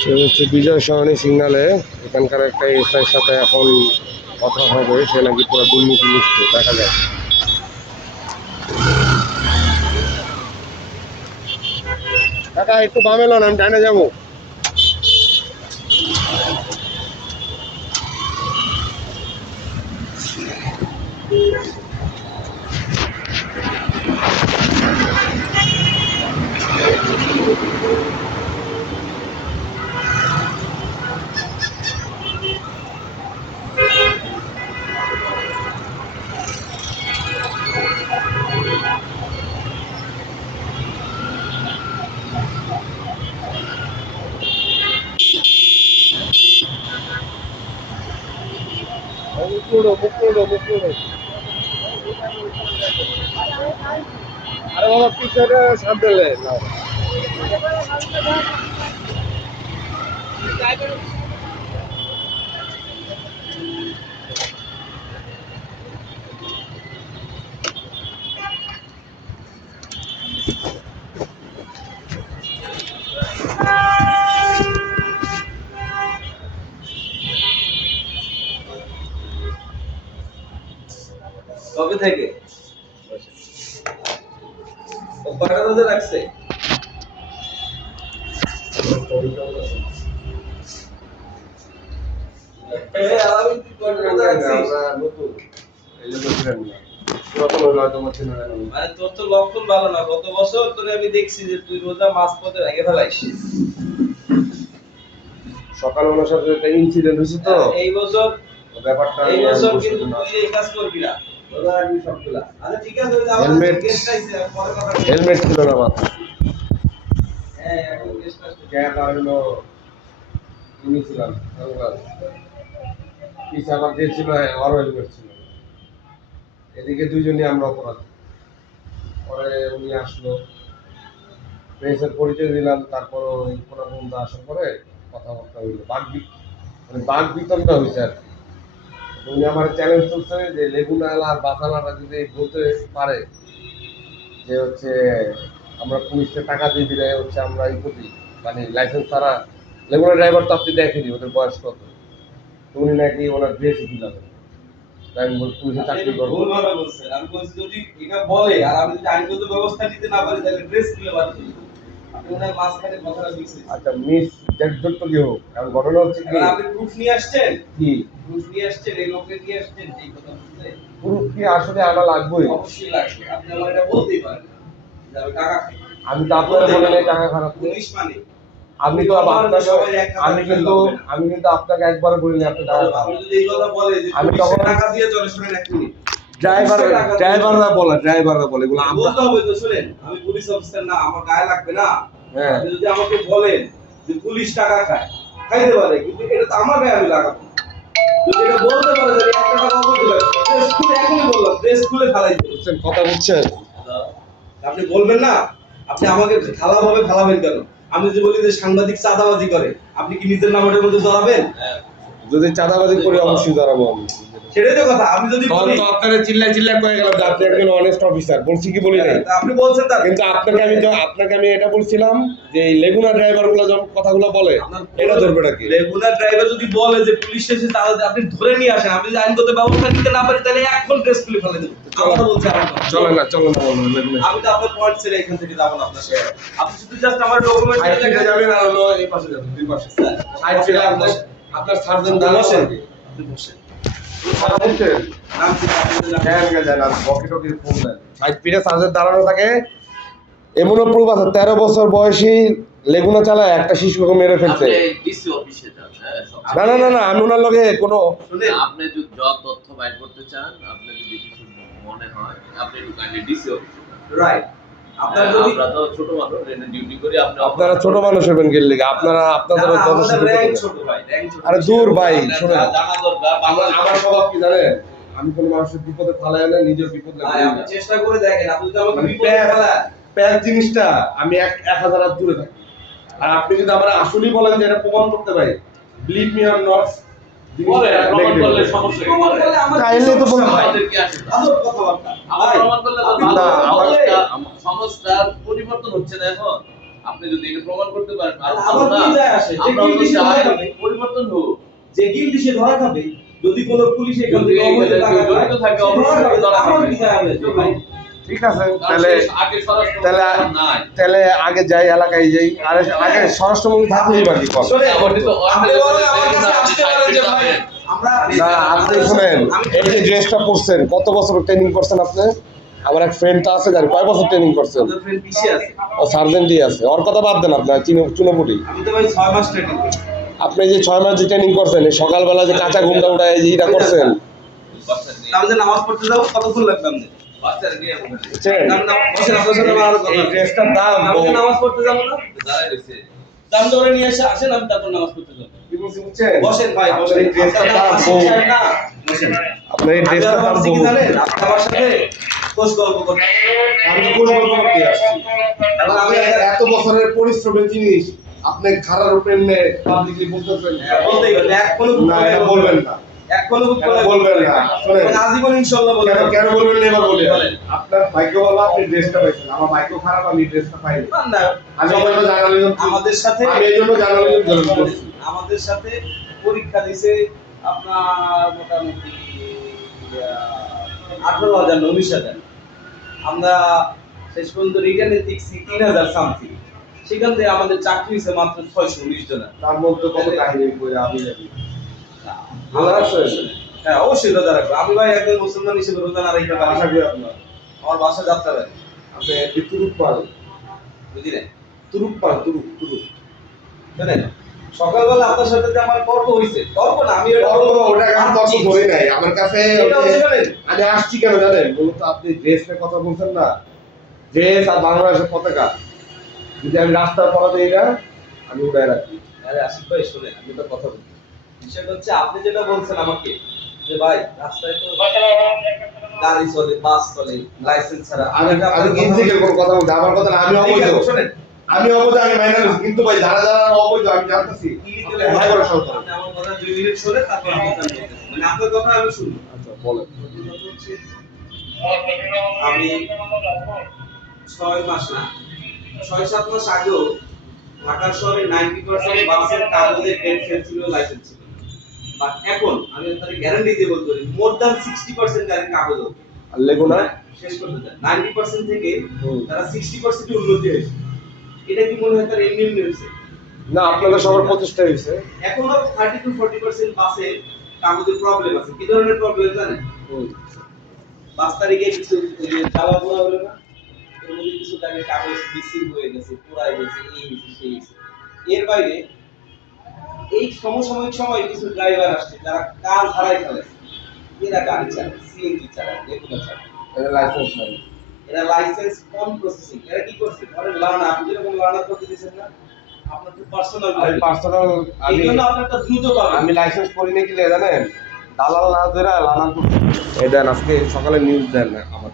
সে হচ্ছে বিজয় সরণি সিগনালে এখানকার একটা এসআইয়ের সাথে এখন কথা হবে, সে নাকি পুরো দুর্নীতি মুক্ত দেখা যায়। কাকা একটু বামে লন, আমি ডাইনে যাবো। আরে বাবা পিছনে সামনে না। কবে থেকে কয়টা রোজা রাখছে? তোর তো লক্ষণ ভালো না। গত বছর তোরে আমি দেখছি যে তুই রোজা মাঝ পথে ভেঙে ফেলাইস। সকাল ওনার সাথে একটা ইনসিডেন্ট হয়েছে তো এই বছর ব্যাপারটা এই বছর কিন্তু তুই এই কাজ করবি না। রোজা রাখবি সবগুলা। আচ্ছা ঠিক আছে, ওই যে আমাদের গেস্ট আইছে, পরে কথা বলবো। হেলমেট ছিল না মাথা। হ্যাঁ এখন গেস্ট আসছে। গ্যাপ আর হলো নিয়েছিলাম পিছে আমার যে ছিল আরো হেলমেট ছিল। এদিকে দুইজনই আমরা অপরাধ। পরে উনি আসলো, প্রেসের পরিচয় দিলাম, তারপর ওই কোনো বন্ধু আসার পরে কথাবার্তা হইলো, বাঘ বিতরণটা হয়েছে আর কি। উনি আমার চ্যালেঞ্জ করছে যে লেগুনালা আর বাসালাটা যদি বলতে পারে যে হচ্ছে আমরা পুলিশকে টাকা দিয়ে দিলে হচ্ছে আমরা এই করি, মানে লাইসেন্স ছাড়া লেগুনা ড্রাইভার তো আপনি দেখেনি ওদের বয়স কত, উনি নাকি ওনার ড্রেস দিলাম তাই আমি পুলিশে চাকরি করবো। ভুলভাবে বলছেন। আমি বলছি যদি এটা বলে আর আমি যদি আইনগত ব্যবস্থা নিতে না পারি তাহলে ড্রেস খুলে বাদ দিই। আপনি ওনার মাঝখানে কথাটা মিক্স। আচ্ছা মিস যত কি হোক, কারণ ঘটনা হচ্ছে কি আপনি প্রুফ নিয়ে আসছেন, কি প্রুফ নিয়ে আসছেন, এই লোককে নিয়ে আসছেন এই কথা বলতে পুরো কি আসলে আনা লাগবেই? অবশ্যই লাগবে। আপনি আমার এটা বলতেই পারেন যে আমি টাকা খাই। আমি তো আপনার বলে নাই টাকা খারাপ পুলিশ মানে আমি তো আমি কিন্তু আপনাকে একবার বলিনি আপনি টাকা খারাপ। আপনি যদি এই কথা বলে যে আমি পুলিশে তখন টাকা দিয়ে চলে, শুনেন এক মিনিট। ড্রাইভাররা বলে এগুলো বলতে হবে তো, শুনেন আমি পুলিশ অফিসার না, আমার গায়ে লাগবে না। হ্যাঁ আপনি যদি আমাকে বলেন যে পুলিশ টাকা খায়, খাইতে পারে, কিন্তু এটা তো আমার গায়ে আমি লাগাবো না। যদি এটা বলতে পারে যে একটা টাকা বলতে পারে, ড্রেস খুলে এখনই বললাম, ড্রেস খুলে ফেলাই দিতে। কথা বুঝছেন? আপনি বলবেন না, আপনি আমাকে ঢালাভাবে ফেলাবেন কেন? আমি যদি বলি যে সাংবাদিক চাঁদাবাজি করে, আপনি কি নিজের নামের মধ্যে জড়াবেন? যদি চাঁদাবাজি করি অবশ্যই জড়াবো আমি। সেটাই তো কথা। আমি যদি বলি তো আপনারা চিল্লা কয়ে গেলাম যে আপনি একজন অনেস্ট অফিসার, বলছি কি বলি নাই? আপনি বলছেন তা, কিন্তু আপনাকে আমি এটা বলছিলাম যে এই লেগুনা ড্রাইভার গুলো যখন কথাগুলো বলে এটা ধরবে নাকি? রেগুলার ড্রাইভার যদি বলে যে পুলিশ এসে তাহলে আপনি ধরে নিয়ে আসেন। আমি যদি আইনগত ব্যবস্থা নিতে না পারি তাহলে এখন ড্রেস খুলে ফেলে দেব। আমরা বলছি চলে না আমি তো আপনার পয়েন্ট ছেড়ে এখান থেকে যাব না আপনার সাথে। আপনি শুধু জাস্ট আমার ডকুমেন্ট নিয়ে যাবেন আর হলো এই পাশে যাবেন, দুই পাশে সাইড ফিরে আপনার সার্জন দাঁড়ান আপনি বসেন। দাঁড়ানো থাকে। এমনও প্রুফ আছে 13 বছর বয়সী লেগুনা চালায় একটা শিশুকে মেরে ফেলছে। না আমি ওনার লগে কোনো আপনি যদি তথ্য বাইর করতে চান, আপনি যদি কিছু মনে হয় আপনি একটু কাইন্ডলি ডিসি অফিসে রাইট। আপনারা যদি আমরা তো ছোট মানুষ রেনে ডিউটি করি, আপনারা ছোট মানুষ হবেন গেল লিগে আপনাদের যথেষ্ট র‍্যাঙ্ক ছোট ভাই, র‍্যাঙ্ক ছোট। আরে দূর ভাই শুনুন, জানা দরকার। আমার স্বভাব কি জানেন? আমি কোনো মানুষের বিপদে ফেলাই না, নিজের বিপদে ভাই আপনি চেষ্টা করে দেখেন। আপনি যদি আমাকে বিপদে ফেলান, প্যাচ জিনিসটা আমি 1000 হাত দূরে থাকি। আর আপনি যদি আমরা আসলেই বলেন যে এটা প্রমাণ করতে ভাই, বিলিভ মি অর নট, প্রমাণ করলে সমস্যা কি? প্রমাণ করলে আমরা তাইলে তো বলতে হয়। আমাদের কি আছে? আদব কথাবার্তা। আমার প্রমাণ করলে তো না, ভালো। সংস্থার পরিবর্তন হচ্ছে না এখন। আপনি যদি এটা প্রমাণ করতে পারেন আর আমার ভালো কি না, যায় আসে? যে আমরা গিলটি সে ধরা খাবে, পরিবর্তন হোক। যে গিলটি সে ধরা খাবে। যদি কোনো পুলিশ এখান যদি থেকে অবৈধ এখানে টাকা কেউ খায়, জড়িত থাকে, সে অবশ্যই খাবে। ধরা আমার খাবে। কি যায় আসে? ভাই, ঠিক আছে, কারণ তাহলে সে আগে স্বরাষ্ট্র তাহলে মন্ত্রণালয় নাই। তাহলে আগে যাই এলাকায় যাই, আর আগে স্বরাষ্ট্রমন্ত্রী থাকলেই বাকি কর। শোনেন, আপনি তো আপনি বলেন আমার কাছে আসতে পারেন যে ভাই, আমরা না, আপনি শুনেন, এই যে ড্রেসটা পরছেন, কত বছর ট্রেনিং করছেন আপনি? আমার এক ফ্রেন্ড তো আছে, জানি কয় বছর ট্রেনিং করছেন? আমাদের ফ্রেন্ড পিছিয়ে আছে। ও সার্জেন্টই আছে, ওর কথা বাদ দেন, আপনার চুনোপুটি। আমি তো ভাই 6 মাস ট্রেনিং করি। আপনি যে 6 মাস যে ট্রেনিং করছেন, এই সকালবেলা যে কাঁচা ঘুমটা উঠায় যে এইটা করছেন, আমাদের নামাজ পড়তে যাবো, কতক্ষণ লাগবে আমাদের? বাচ্চারা নিয়ে ওখানে বুঝছেন? বসেন, আপনার সাথে আমার আরো কথা এই আছে। ড্রেসটার দাম আমাদের নামাজ পড়তে যাবো না? দাঁড়ায় রয়েছে। দাম ধরে নিয়ে এসে আসেন, আমি তারপর নামাজ পড়তে যাবো। কি বলছি বুঝছেন? বসেন ভাই, আপনার বসেন। এই ড্রেসটার আপনারা দাম আসেন, বহু। চাই না? বসেন। আপনার এই আমি ড্রেসটার আবার দাম বলছি কি বহু। জানেন? আপনি আমার সাথে খোঁজ গল্প করতে। আমি তো কোন গল্প করতে আসছি? এখন আমি এত বছরের পরিশ্রমের জিনিস আপনি খারাপ উপরে পাবলিকলি বলতেছেন, বলতেই হবে, এক কোনো না এটা বলবেন না, এক কোনো এটা বলবেন না। শুনেন, আজীবন ইনশাআল্লাহ বলবেন। কেন কেন বলবেন না এবার বলি। বলেন। আপনার ভাগ্য ভালো, আপনি ড্রেসটা পাইছেন, আমার ভাগ্য খারাপ, আমি ড্রেসটা পাইনি। না, আমি এই জন্য জার্নালিজম, আমাদের সাথে আমি এই জন্য জার্নালিজম জয়েন করছি। আমাদের সাথে পরীক্ষা দিছে আপনার মোটামুটি 18,000 19,000। আমরা শেষ পর্যন্ত রিটার্নে দেখছি 3,000 সামথিং। সেখান থেকে আমাদের চাকরি হয়েছে মাত্র 619 জনের। তার মধ্যে কত কাহিনী বই আমি জানি। আমরা হ্যাঁ অবশ্যই রোজা রাখবো। আমি ভাই একজন মুসলমান হিসেবে রোজা না রাখতে পারি। আশা করি আপনার আমার বাসা যাত্রা বাড়ি, আপনি একটু তুরুপ পারেন, বুঝলেন? তুরুপ পান, তুরুপ। শোনেন, সকালবেলা আপনার সাথে যে আমার তর্ক হয়েছে, তর্ক না, আমি ওটা ওটা আমি তর্ক ধরি নাই আমার কাছে। এটা হচ্ছে জানেন, আমি আসছি কেন জানেন? মূলত আপনি ড্রেসের কথা বলছেন না, ড্রেস আর বাংলাদেশের পতাকা যদি আমি রাস্তার পরা দিই না, আমি উড়াই রাখি। আরে আশিক ভাই শোনেন, আমি তো কথা বলছি। বিষয়টা হচ্ছে আপনি যেটা বলছেন আমাকে যে ভাই রাস্তায় তো গাড়ি চলে, বাস চলে, লাইসেন্স ছাড়া। আমি কিন্তু কোনো কথা বলছি, আমার কথা না, আমি অবৈধ, শোনেন, আমি অবৈধ, আমি মাইনে নিচ্ছি, কিন্তু ভাই যারা যারা অবৈধ আমি জানতেছি। আপনি ভাই বড় সরকার। আপনি আমার কথা 2 মিনিট শুনে তারপর আমি কথা বলতেছি। মানে আপনার কথা আমি শুনবো। আচ্ছা বলেন। প্রথমত হচ্ছে, আমি 6 মাস না 6-7 মাস আগেও ঢাকা শহরে 90% বাসের কাগজে ডেট ফেল ছিল, লাইসেন্স ছিল। বাট এখন আমি আপনাদের গ্যারান্টি দিয়ে বলতে পারি মোর দ্যান 60% গাড়ির কাগজ ওকে। আর লেগো না, শেষ করতে চান 90% থেকে হুম। তারা 60% উন্নতি হয়েছে। এটা কি মনে হয় তার এমনি এমনি হয়েছে? না আপনাদের সবার প্রচেষ্টা হয়েছে। এখনো 30 to 40% বাসে কাগজের প্রবলেম আছে। কি ধরনের প্রবলেম জানেন? 5 তারিখে কিছু চাওয়া পাওয়া হলো না, এর মধ্যে কিছু জায়গায় কাগজ মিসিং হয়ে গেছে, পুরাই গেছে, এই হয়েছে সেই হয়েছে। এর বাইরে এই সমসাময়িক সময় কিছু ড্রাইভার আসছে যারা কাজ হারাই ফেলেছে। এরা গাড়ি চালায়, সিএনজি চালায়, রেগুলার চালায়। এটা লাইসেন্স নাই। এরা লাইসেন্স কম প্রসেসিং। এরা কি করছে? ধরেন লার্ন, আপনি যেরকম লার্নার করতে দিয়েছেন না, আপনার তো পার্সোনাল আমি পার্সোনাল, এই জন্য আপনারটা দ্রুত পাবেন। আমি লাইসেন্স করি নাকি জানেন? দালাল না ধরে লানা করতে। এই দেন আজকে সকালে নিউজ দেন আমার।